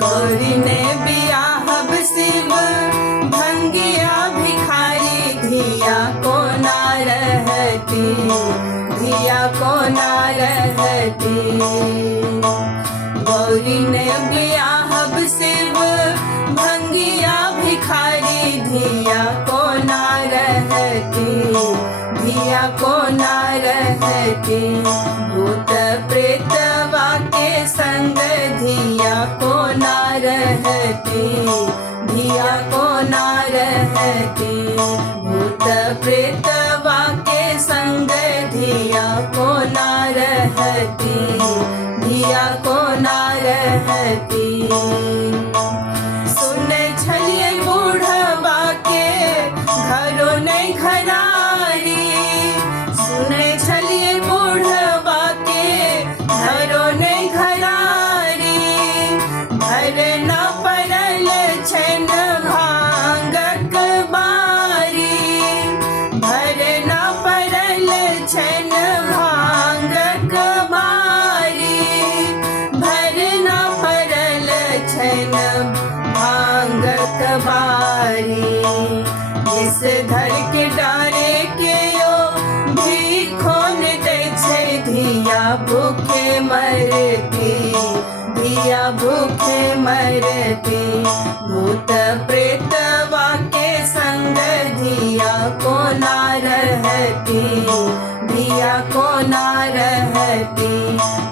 गौरी ने बियाहब शिव भंगिया भिखारी, धिया को ना रहती, धिया को ना रहती। गौरी ने बियाहब शिव भंगिया भिखारी, धिया को ना रहती, धिया को ना रहती। भूत प्रेतवा के संग धिया को ना रहती, धिया को ना रहती। भूत प्रेतवा के संग धिया को ना रहती, धिया को ना रहती। सुने छलिए बूढ़वा के घरों नहीं घरारी, सुने छलिए बूढ़वा के घरों नहीं घरारी। भर न पड़ल छन भांगक बारी, भर न पड़ल छन भांगक बारी, भर न पड़ल छन भांगक बारी। इस धर के डारे के यो भीखोन दै छै, धिया भूखे मरती, धिया भूखे मरती। भूत प्रेतवा के संग धिया को ना रहती, धिया को ना रहती।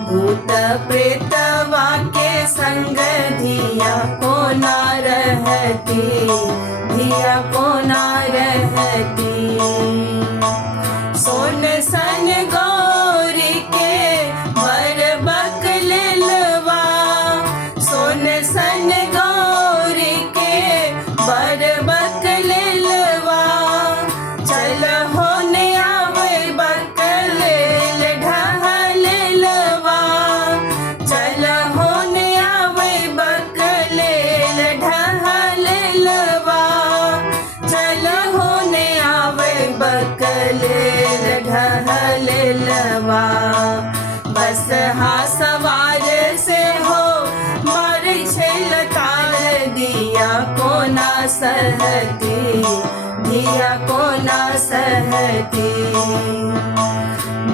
भूत प्रेतवा के संग धिया को ना रहती, धिया को ना रहती। सोन सन गौरी के बर बकलवा, सोन सन गौरी के बर बकलवा। चल होने आवे बकलेल ढहलवा, चल होने आवे बकलेल ढहलवा, चल होने आवे बकलेल ढहलवा। बस हा सवार से हो मार छेल तार, दिया को ना सहती, धिया को ना सहती।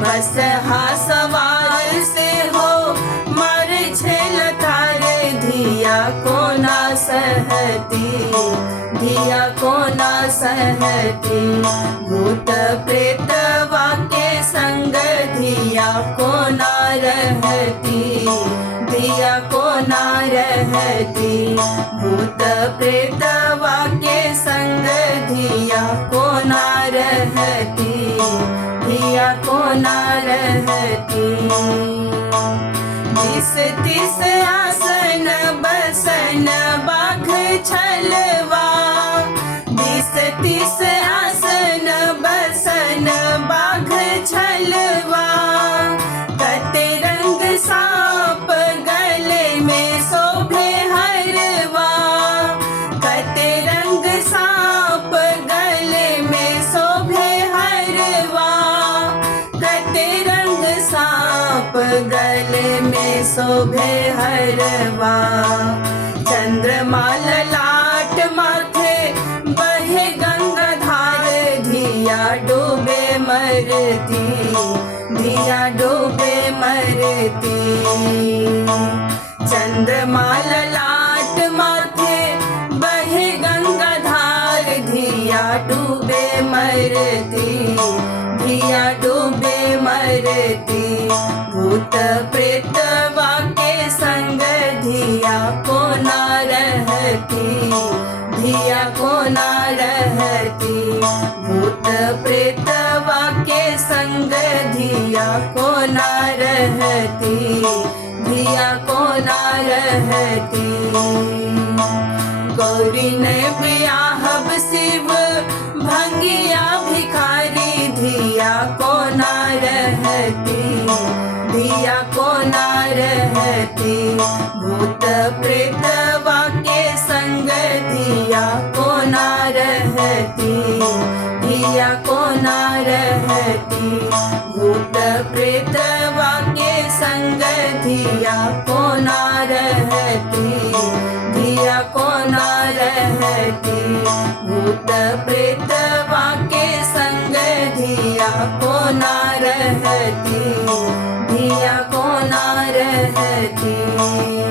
बस हा सवार से हो मार छेल तार, धिया को ना सहती, धिया को ना सहती। भूत प्रेतवा के संग धिया को ना रहती, धिया को ना रहती। भूत प्रेतवा के संग धिया को ना रहती, धिया को ना रहती। 20-30 आसन बसन बाघ छलवा, 20-30 आसन बसन बाघ छलवा। कते रंग सांप गले में शोभे हरवा, कते रंग सांप गले में शोभे हरवा, कते रंग सांप गले में शोभे हरवा। चंद्रमा ललाट माथे बहे गंगाधार, धिया डूबे मरती, धिया डूबे मरती। चंद्रमा ललाट माथे बहे गंगाधार, धिया डूबे मरती, धिया डूबे मरती। भूत प्रेतवा के संग धिया को ना रहती, धिया को ना रहती। भूत प्रेतवा के संग धिया को ना रहती, धिया को ना रहती। गौरी ने बियाहब शिव भंगिया भिखारी, धिया को ना रहती, धिया को ना रहती। भूत प्रेतवा के संग धिया को ना रहती, धिया को ना रहती। भूत प्रेतवा के संग धिया धिया को ना रहती, धिया को ना रहती। भूत प्रेतवा के संग धिया को ना रहती, धिया को ना रहती।